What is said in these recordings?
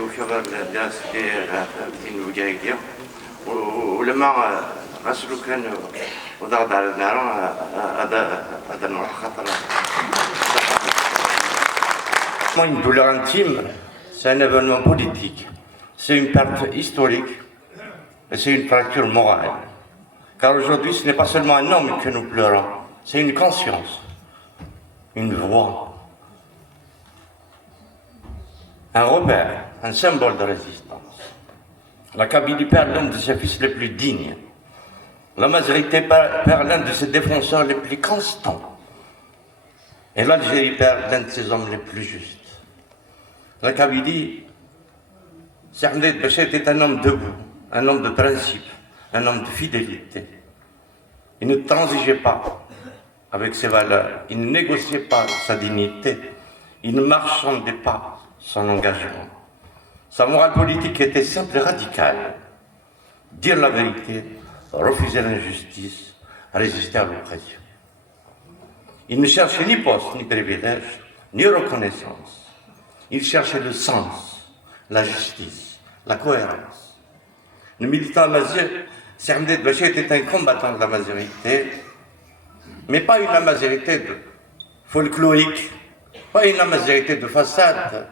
وكبر الناس في الوجايدية ولما غسلوا كانوا وضغط على النار هذا النوع خطر. Une douleur intime, c'est un événement politique, c'est une perte historique et c'est une fracture morale. Car aujourd'hui, ce n'est pas seulement un homme que nous pleurons, c'est une conscience, une voix, un repère, un symbole de résistance. La Kabylie perd l'un de ses fils les plus dignes. La majorité perd l'un de ses défenseurs les plus constants. Et l'Algérie perd l'un de ses hommes les plus justes. La Kabylie, Si Ahmed Bachir était un homme debout, un homme de principe, un homme de fidélité. Il ne transigeait pas avec ses valeurs, il ne négociait pas sa dignité, il ne marchandait pas son engagement. Sa morale politique était simple et radicale. Dire la vérité, refuser l'injustice, résister à l'oppression. Il ne cherchait ni poste, ni privilège, ni reconnaissance. Il cherchait le sens, la justice, la cohérence. Le militant amazigh, Ahmed Bachir était un combattant de la majorité, mais pas une amazigité folklorique, pas une amazigité de façade,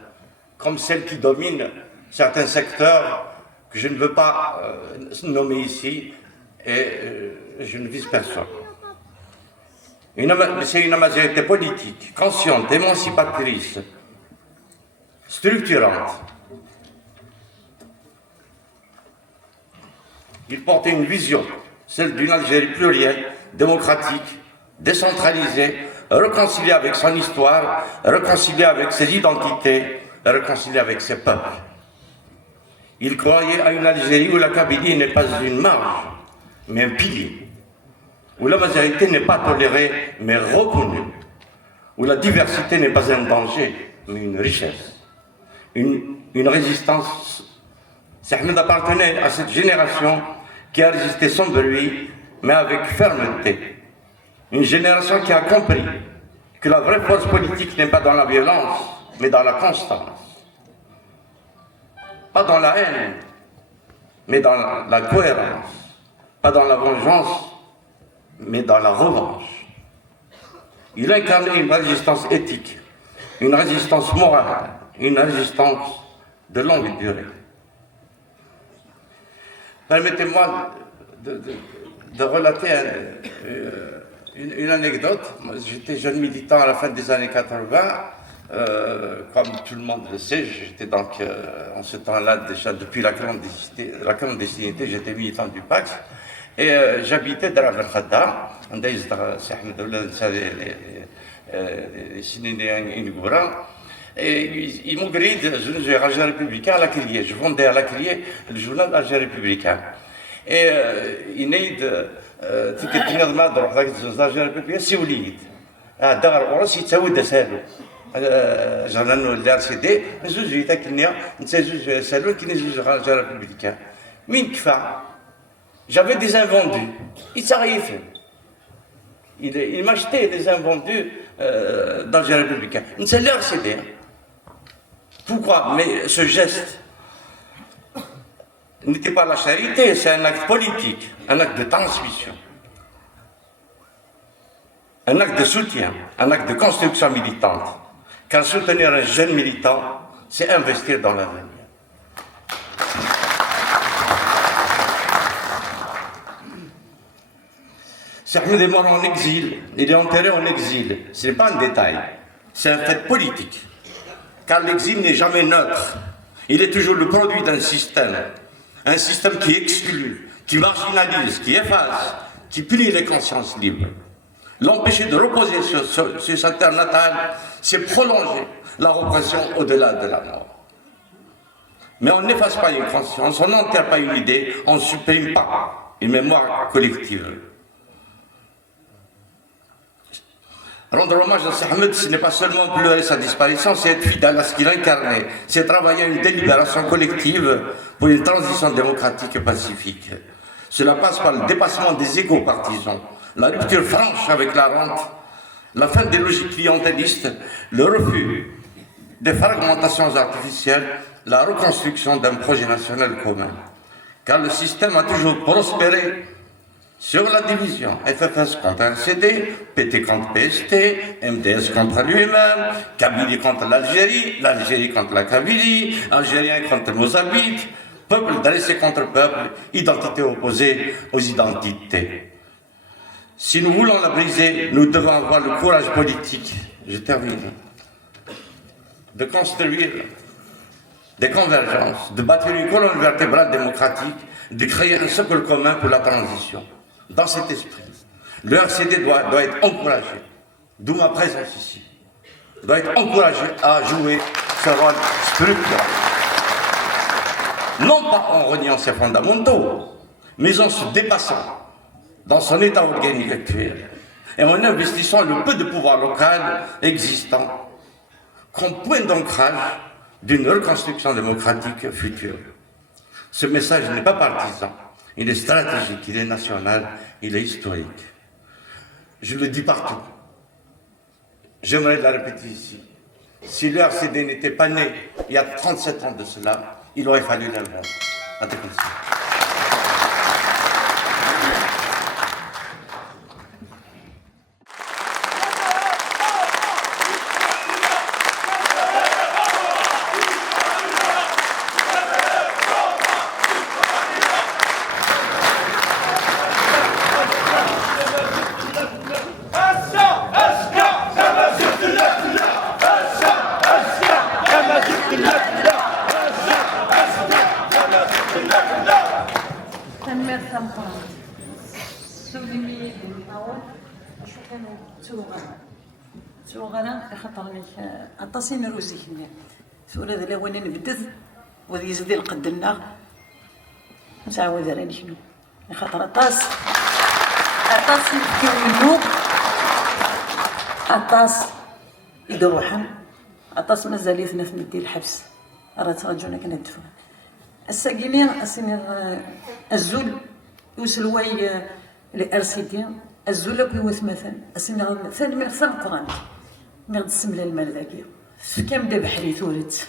comme celle qui domine certains secteurs que je ne veux pas nommer ici, et je ne vise personne. C'est une amazigité politique, consciente, émancipatrice, structurante. Il portait une vision, celle d'une Algérie plurielle, démocratique, décentralisée, réconciliée avec son histoire, réconciliée avec ses identités, réconciliée avec ses peuples. Il croyait à une Algérie où la Kabylie n'est pas une marge, mais un pilier, où la majorité n'est pas tolérée, mais reconnue, où la diversité n'est pas un danger, mais une richesse, une résistance. Ahmed appartenait à cette génération qui a résisté sans bruit, mais avec fermeté. Une génération qui a compris que la vraie force politique n'est pas dans la violence, mais dans la constance. Pas dans la haine, mais dans la cohérence. Pas dans la vengeance, mais dans la revanche. Il incarnait une résistance éthique, une résistance morale, une résistance de longue durée. Permettez-moi de relater une anecdote. J'étais jeune militant à la fin des années 80. Comme tout le monde le sait, j'étais donc en ce temps-là, déjà depuis la clandestinité, j'étais militant du PAX. Et j'habitais dans la Khaddam, et ils m'ont grillé de Algérie républicain à la Criée. Je vendais à la Criée le journal Algérie républicain. Et il y a des Algérie républicain, c'est Oulid. Dar Oros, il s'aoud de Salou. J'en ai un LCD, mais je suis à Kenya, c'est Salou qui n'est pas Algérie républicain. Minkfa, j'avais des invendus. Il s'arrive. Il m'achetait des invendus d'Algérie républicain. C'est leur CD. Pourquoi? Mais ce geste n'était pas la charité, c'est un acte politique, un acte de transmission, un acte de soutien, un acte de construction militante. Car soutenir un jeune militant, c'est investir dans l'avenir. Ahmed est mort en exil, il est enterré en exil. Ce n'est pas un détail, c'est un fait politique. Car l'exil n'est jamais neutre. Il est toujours le produit d'un système. Un système qui exclut, qui marginalise, qui efface, qui plie les consciences libres. L'empêcher de reposer sur sa terre natale, c'est prolonger la répression au-delà de la mort. Mais on n'efface pas une conscience, on n'enterre pas une idée, on ne supprime pas une mémoire collective. Rendre hommage à Ahmed, ce n'est pas seulement pleurer sa disparition, c'est être fidèle à ce qu'il incarnait, c'est travailler à une délibération collective pour une transition démocratique et pacifique. Cela passe par le dépassement des égos partisans, la rupture franche avec la rente, la fin des logiques clientélistes, le refus des fragmentations artificielles, la reconstruction d'un projet national commun. Car le système a toujours prospéré sur la division. FFS contre RCD, PT contre PST, MDS contre lui-même, Kabylie contre l'Algérie, l'Algérie contre la Kabylie, Algérien contre Mozambique, peuple dressé contre peuple, identité opposée aux identités. Si nous voulons la briser, nous devons avoir le courage politique, je termine, de construire des convergences, de bâtir une colonne vertébrale démocratique, de créer un socle commun pour la transition. Dans cet esprit, le RCD doit être encouragé, d'où ma présence ici, doit être encouragé à jouer ce rôle structurant. Non pas en reniant ses fondamentaux, mais en se dépassant dans son état organique actuel et en investissant le peu de pouvoir local existant comme point d'ancrage d'une reconstruction démocratique future. Ce message n'est pas partisan. Il est stratégique, il est national, il est historique. Je le dis partout. J'aimerais la répéter ici. Si le RCD n'était pas né il y a 37 ans de cela, il aurait fallu l'inventer. عطاسين روزي هنا سورة ذا لوين نبدذ وذي يزدي القدنا نسعود راني شنو خاطر عطاس يمكن منو عطاس يدروحن عطاس مازال يثنث مدي الحبس راه تغجونا كنا ندفع الساقينين اسيني الزول يوصل واي لارسيدي الزول كيوث مثلا اسيني ثاني من ثم قران مغد السمله المال ذاكيه كم دا بحري ثورت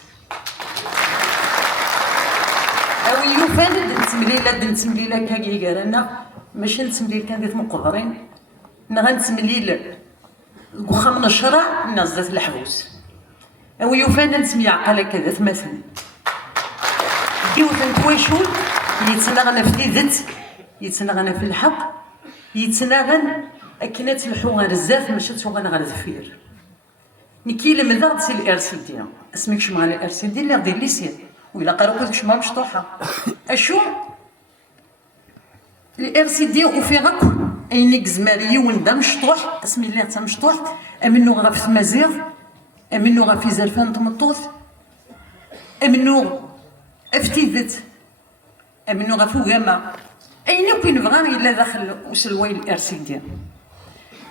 او يوفان نتمليله كاكي قالنا ماشي نتمليل كان ديت مقبرين نغنتمليل وخا من الشرع الناس ذات الحبوس او يوفان نتمي عقله كذا مثلا يوثن تويشول يتنغنى في ذات يتنغنى في الحق يتنغن اكنات الحوغ الزاف ماشي تغنى غير ذفير نكي لمذا تسي الار سي دي اسمك شمال الار سي دي اللي غادي ليسيان ولا قراو كل شمال مشطوحه اشو الار سي دي وفيغك اينيك زماريه وندا مشطوح اسمي اللي تا مشطوح امنو غا في مزيغ امنو غا في زرفان طمطوط امنو افتيذت امنو غا فوقاما اين كاين بغا الا داخل وسلوي الار سي دي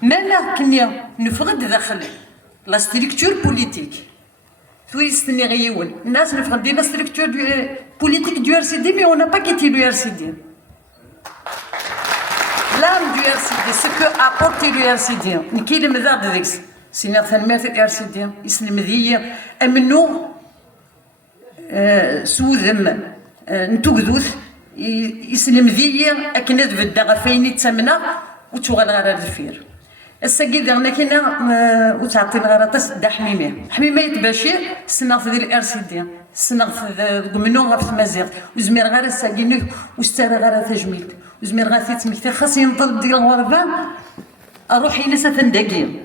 مالا كنيا نفقد داخل لا ستركتور بوليتيك تويستني غيون الناس نفقد لا ستركتور بوليتيك دو ار سي دي مي اون با كيتي لو ار سي دي l'âme du RCD, ce que apporte le RCD, qui est le méthode de l'ex, c'est notre méthode RCD, il se le dit, ameno, soudem, n'tougdout, il se le dit, à qui n'est de d'arafini tsamena, ou tu vas la faire. السجيد أنا كنا وتعطينا غراطس دا حميمة يتباشير سنغف ذي الار سي دي سنغف منو غف مزيغ وزمير غير الساقينو وستار غير تجميل وزمير غير تمكتي خاص ينطلب ديال الغربة أروح ينسى تندقيم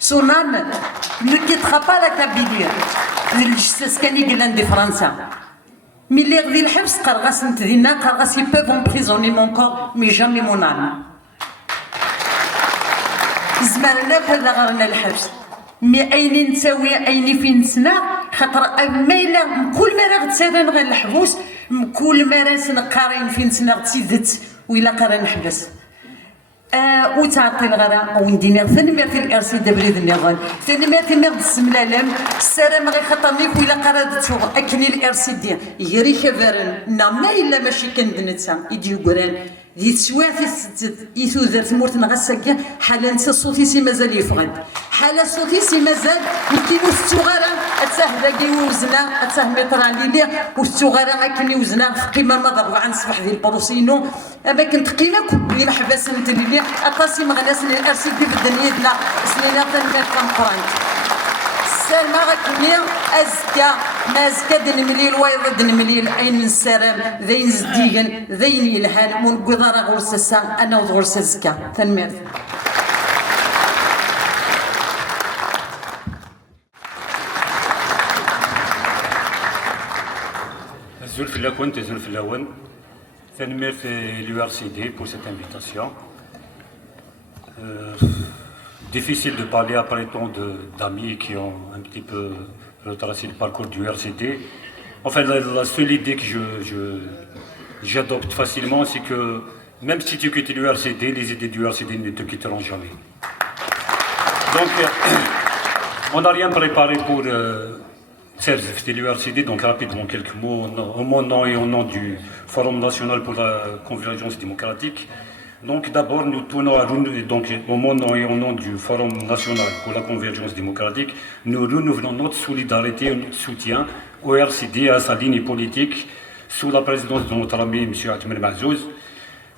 سونام ne quittera pas la Kabylie الجساس كان يقلان دي فرنسا ملي غدي الحبس قرغاس نتدينا قرغاس يبوف امبريزوني مون كور مي جامي مون ام زمرنا بهذا غرنا الحبس مي اين نساوي اين فين نسنا خاطر مايله كل ما غتسالن غير الحبوس كل ما نقارين فين نسنا غتسيدت وإلا قرا نحبس وتعطي الغراء وندينا ثاني في الار سي دبريد النظام ثاني في مغد السملالم السلام غير خاطرني وإلا قرا تشوف اكني الار سي دي يري كفرن ما الا ماشي كندنتها يدي قران دي تسواتي يثوذر ثمورتنا غساكيا حالا نتا صوتي سي مازال يفقد حالا صوتي سي مازال يمكن الصغار أتاه ذاكي وزنا أتاه متراليلي والصغيرة أكني وزنا في قيمة ما ضرب عن صباح ذي البروسينو أما كنت قيمك بين حباس نتريلي أطاسي مغناس الأرسي دي بالدنيا دنا سنينا تنكر كمقرانك السلمى غاكني أزكى ما أزكى دنمليل ويض دنمليل أين السلام ذين زديقن ذين يلهان من قدر غرس السام أنا وغرس الزكى تنمير Zulf Lakoun et Zulf Lawan, merci l'URCD pour cette invitation. Difficile de parler après tant d'amis qui ont un petit peu retracé le parcours du URCD. Enfin, la seule idée que j'adopte facilement, c'est que même si tu quittes l'URCD, les idées du URCD ne te quitteront jamais. Donc, on n'a rien préparé pour c'était l'URCD, donc rapidement quelques mots au mon nom et au nom du Forum national pour la convergence démocratique. Donc d'abord nous tenons à donc au mon nom et au nom du Forum national pour la convergence démocratique, nous renouvelons notre solidarité et notre soutien au RCD et à sa ligne politique sous la présidence de notre ami M. Atmel Mahzouz.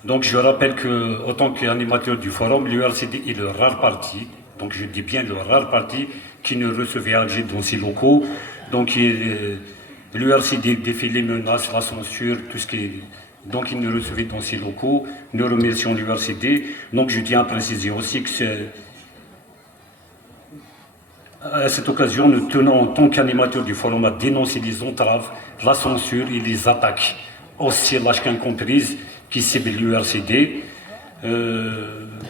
Donc je rappelle que en tant qu'animateur du forum, l'URCD est le rare parti, donc je dis bien le rare parti qui ne recevait Alger dans ses locaux. Donc l'URCD défie les menaces, la censure, tout ce qui est... Donc il ne recevait dans ses locaux. Nous remercions l'URCD. Donc je tiens à préciser aussi que à cette occasion, nous tenons en tant qu'animateur du forum à dénoncer les entraves, la censure et les attaques, aussi lâches qu'incomprises, qui ciblent l'URCD.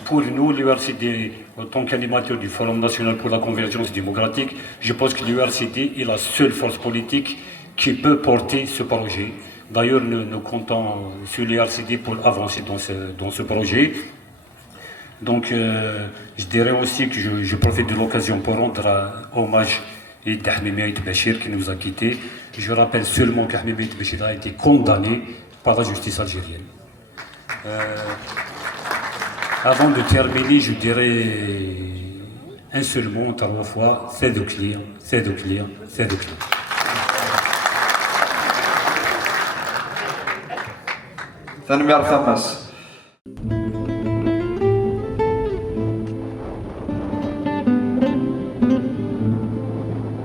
Pour nous, l'URCD, en tant qu'animateur du Forum national pour la convergence démocratique, je pense que l'URCD est la seule force politique qui peut porter ce projet. D'ailleurs, nous comptons sur l'URCD pour avancer dans ce projet. Donc, je dirais aussi que je profite de l'occasion pour rendre hommage à Ahmed Meït Bachir qui nous a quittés. Je rappelle seulement qu'Ahmed Meït Bachir a été condamné par la justice algérienne. Avant de terminer, je dirais un seul mot, 3 fois, c'est de clear, c'est de clear, c'est de clear. ثاني ميار ثماس